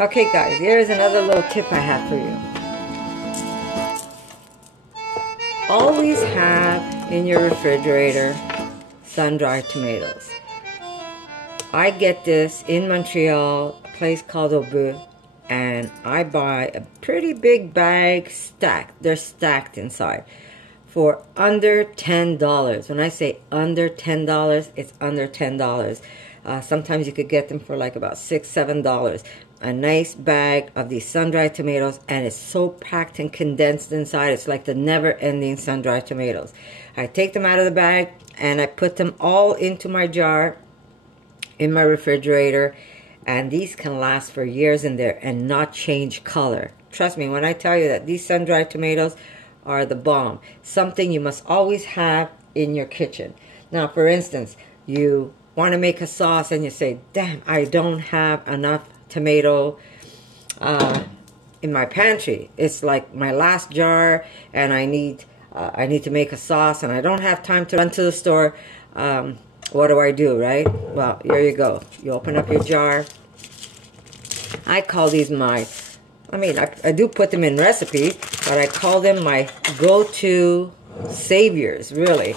Okay guys, here's another little tip I have for you. Always have in your refrigerator sun-dried tomatoes. I get this in Montreal, a place called Bushwick, and I buy a pretty big bag stacked. They're stacked inside for under $10. When I say under $10, it's under $10. Sometimes you could get them for like about $6, $7. A nice bag of these sun-dried tomatoes, and it's so packed and condensed inside. It's like the never-ending sun-dried tomatoes. I take them out of the bag and I put them all into my jar in my refrigerator, and these can last for years in there and not change color. Trust me when I tell you that these sun-dried tomatoes are the bomb. Something you must always have in your kitchen. Now, for instance, you want to make a sauce and you say, damn, I don't have enough tomato in my pantry. It's like my last jar, and I need to make a sauce, and I don't have time to run to the store. What do I do, right? Well, here you go. You open up your jar. I call these I do put them in recipe, but I call them my go-to saviors, really.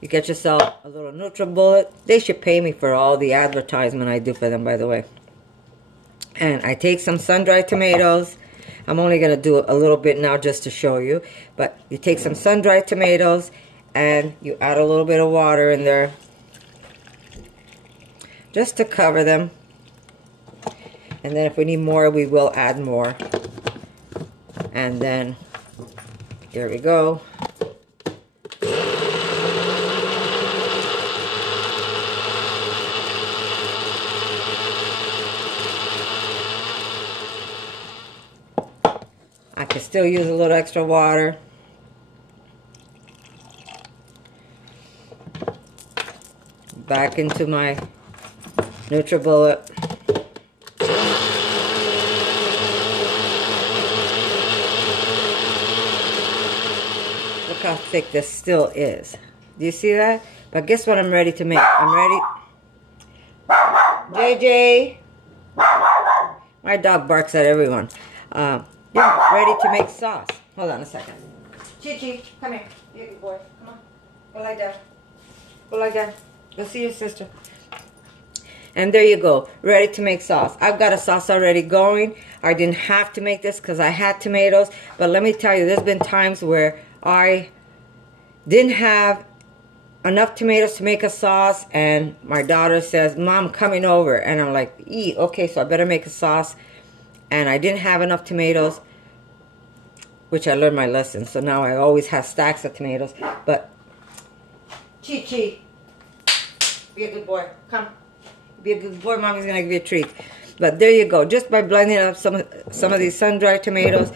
You get yourself a little NutriBullet. They should pay me for all the advertisement I do for them, by the way. And I take some sun-dried tomatoes. I'm only going to do a little bit now just to show you. But you take some sun-dried tomatoes and you add a little bit of water in there just to cover them. And then if we need more, we will add more. And then, here we go. I can still use a little extra water. Back into my NutriBullet. Look how thick this still is. Do you see that? But guess what I'm ready to make? I'm ready. JJ. My dog barks at everyone. You're ready to make sauce. Hold on a second. Chi-Chi, come here. You good boy. Come on. Go lie down. Go lie down. Go see your sister. And there you go. Ready to make sauce. I've got a sauce already going. I didn't have to make this because I had tomatoes. But let me tell you, there's been times where I didn't have enough tomatoes to make a sauce. And my daughter says, Mom, I'm coming over. And I'm like, okay, so I better make a sauce. And I didn't have enough tomatoes, which I learned my lesson. So now I always have stacks of tomatoes. But, Chi-Chi, be a good boy. Come. Be a good boy. Mommy's going to give you a treat. But there you go. Just by blending up some of these sun-dried tomatoes,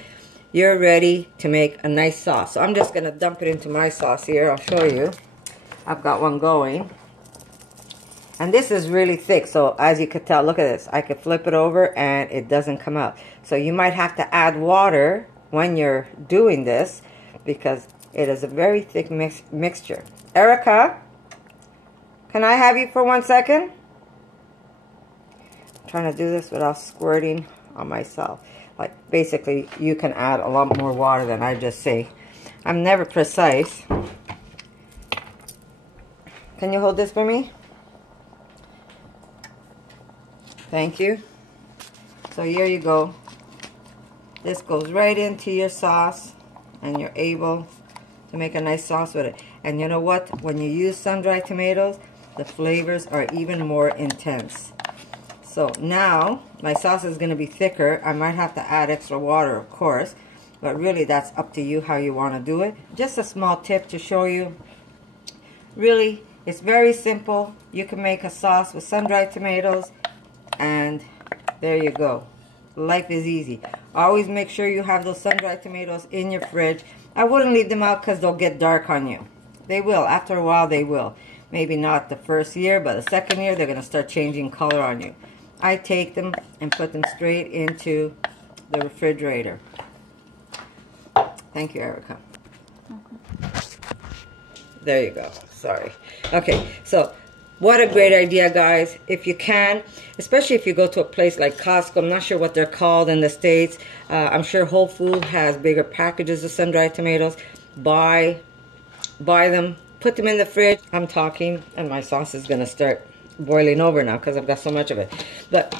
you're ready to make a nice sauce. So I'm just going to dump it into my sauce here. I'll show you. I've got one going. And this is really thick, so as you could tell, look at this. I could flip it over and it doesn't come out. So you might have to add water when you're doing this because it is a very thick mixture. Erica, can I have you for 1 second? I'm trying to do this without squirting on myself. Like, basically, you can add a lot more water than I just say. I'm never precise. Can you hold this for me? Thank you. So here you go. This goes right into your sauce and you're able to make a nice sauce with it. And you know what? When you use sun-dried tomatoes, the flavors are even more intense. So now my sauce is going to be thicker. I might have to add extra water, of course, but really that's up to you how you want to do it. Just a small tip to show you. Really, it's very simple. You can make a sauce with sun-dried tomatoes. And there you go. Life is easy. Always make sure you have those sun-dried tomatoes in your fridge. I wouldn't leave them out because they'll get dark on you. They will. After a while, they will. Maybe not the first year, but the second year, they're going to start changing color on you. I take them and put them straight into the refrigerator. Thank you, Erica. There you go. Sorry. Okay, so What a great idea, guys. If you can, especially if you go to a place like Costco, I'm not sure what they're called in the States. I'm sure Whole Foods has bigger packages of sun-dried tomatoes. Buy them, put them in the fridge. I'm talking, and my sauce is going to start boiling over now because I've got so much of it. But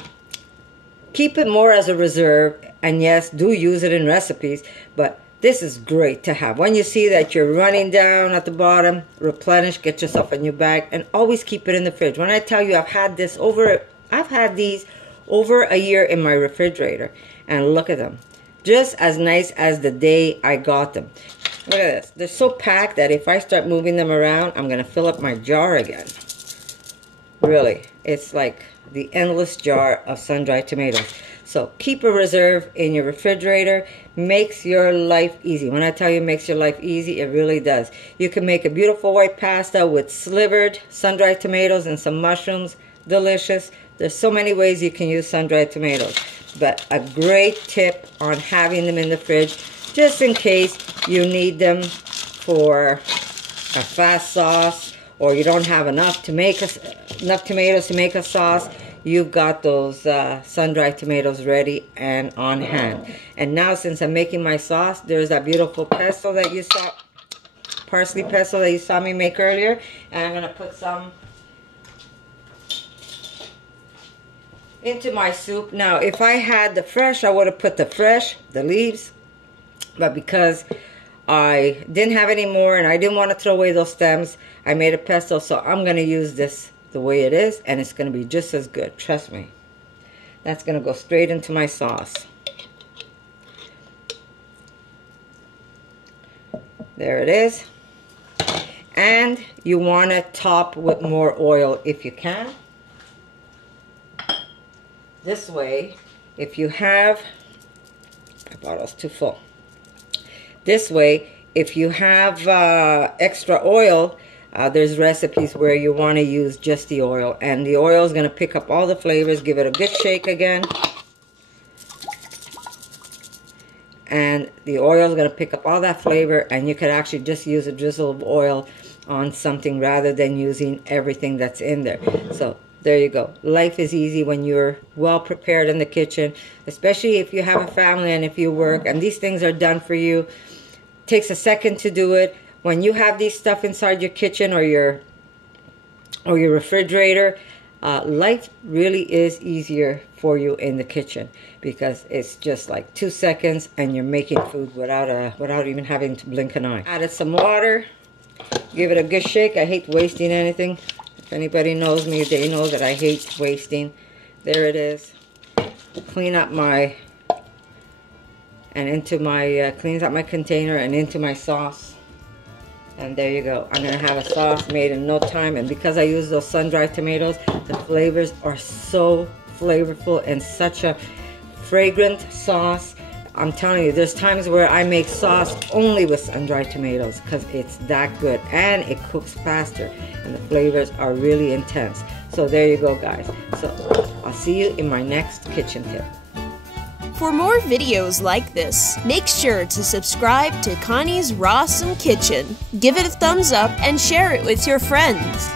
keep it more as a reserve, and yes, do use it in recipes, but this is great to have. When you see that you're running down at the bottom, replenish, get yourself a new bag, and always keep it in the fridge. When I tell you I've had these over a year in my refrigerator, and look at them. Just as nice as the day I got them. Look at this. They're so packed that if I start moving them around, I'm going to fill up my jar again. Really, it's like the endless jar of sun-dried tomatoes. So keep a reserve in your refrigerator. Makes your life easy. When I tell you it makes your life easy, it really does. You can make a beautiful white pasta with slivered sun-dried tomatoes and some mushrooms. Delicious. There's so many ways you can use sun-dried tomatoes. But a great tip on having them in the fridge, just in case you need them for a fast sauce, or you don't have enough tomatoes to make a sauce. You've got those sun-dried tomatoes ready and on hand. And now, since I'm making my sauce, there's that beautiful pesto that you saw, parsley pesto that you saw me make earlier. And I'm going to put some into my soup. Now, if I had the fresh, I would have put the leaves. But because I didn't have any more and I didn't want to throw away those stems, I made a pesto. So I'm going to use this the way it is, and it's going to be just as good. Trust me. That's going to go straight into my sauce. There it is. And you want to top with more oil if you can. This way, if you have, my bottle's too full. This way, if you have extra oil, there's recipes where you want to use just the oil, and the oil is going to pick up all the flavors. Give it a good shake again, and the oil is going to pick up all that flavor, and you can actually just use a drizzle of oil on something rather than using everything that's in there. So there you go. Life is easy when you're well prepared in the kitchen, especially if you have a family and if you work and these things are done for you. Takes a second to do it. When you have these stuff inside your kitchen or your refrigerator, life really is easier for you in the kitchen, because it's just like 2 seconds and you're making food without even having to blink an eye. Added some water. Give it a good shake. I hate wasting anything. If anybody knows me, they know that I hate wasting. There it is. Clean up my cleans out my container and into my sauce. And there you go. I'm going to have a sauce made in no time. And because I use those sun-dried tomatoes, the flavors are so flavorful and such a fragrant sauce. I'm telling you, there's times where I make sauce only with sun-dried tomatoes because it's that good. And it cooks faster. And the flavors are really intense. So there you go, guys. So I'll see you in my next kitchen tip. For more videos like this, make sure to subscribe to Connie's RAWsome Kitchen, give it a thumbs up, and share it with your friends.